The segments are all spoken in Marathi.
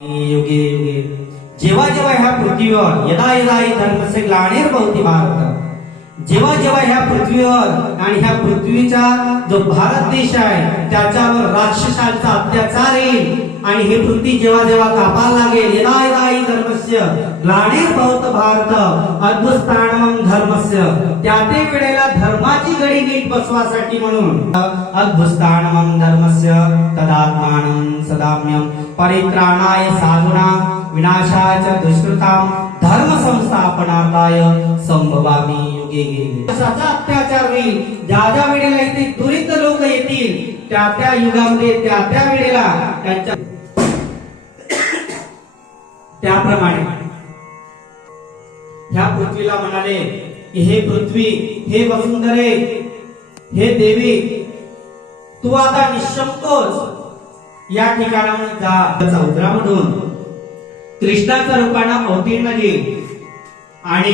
युगे युगे जेव्हा जेव्हा ह्या पृथ्वीवर यदा यदा हि धर्मस्य ग्लानिर्भवति भारत, जेव्हा जेव्हा ह्या पृथ्वीवर आणि ह्या पृथ्वीचा जो भारत देश आहे त्याच्यावर राक्षसांचा अत्याचार येईल आणि हे पृथ्वी जेव्हा जेव्हा कापायला लागेल, यदा यदा हि धर्मस्य ग्लानिर्भवति भारत अद्भुतस्थानम धर्मस्य, त्या ते वेळेला धर्माची घडी नीट बसवासाठी म्हणून अद्भुतस्थानम धर्मस्य तदात्मानं सदाम्यम परित्राणाय साधूना विनाशाय च दुष्कृताम धर्म संस्थापनार्थाय संभवामी युगे युगे। असाचा अत्याचार होईल, ज्या ज्या वेळेला इथे दुरित लोक येतील त्या त्या युगामध्ये त्या त्या वेळेला त्यांच्या त्याप्रमाणे ह्या पृथ्वीला म्हणाले की हे पृथ्वी, हे वसुंधरे, हे देवी, तू आता निशंकोच या ठिकाणाहून जा। समुद्रामधून कृष्णाच्या रूपाने अवतीर्ण घे आणि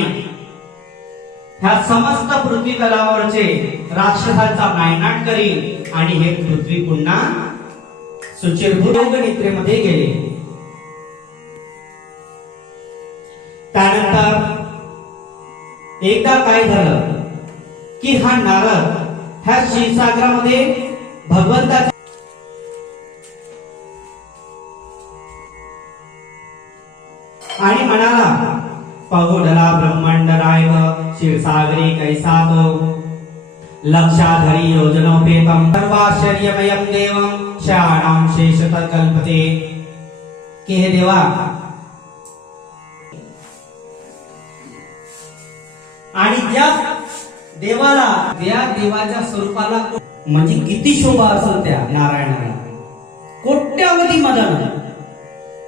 ह्या समस्त पृथ्वी तलावावरचे राक्षसांचा नायनाट करील आणि हे पृथ्वी पुन्हा सुचिरभूत निद्रेमध्ये गेले। त्यानंतर एकदा काय झालं की हा नारद ह्या क्षीरसागरामध्ये भगवंताचा आणि म्हणाला, पगोडला ब्रह्मांड नायक क्षीरसागरी कैसा तो लक्षाधरी योजनोपेतम सर्वाश्चर्यमयम देवम शयाणाम शेषत कल्पते, की हे देवा, आणि ज्या देवाला, त्या देवाच्या स्वरूपाला म्हणजे किती शोभा असेल त्या नारायणाला, कोट्यावधी मदन,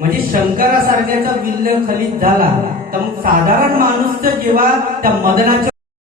म्हणजे शंकरासारख्याचा विल्ल खलित झाला तर मग साधारण माणूस जेव्हा त्या मदनाच्या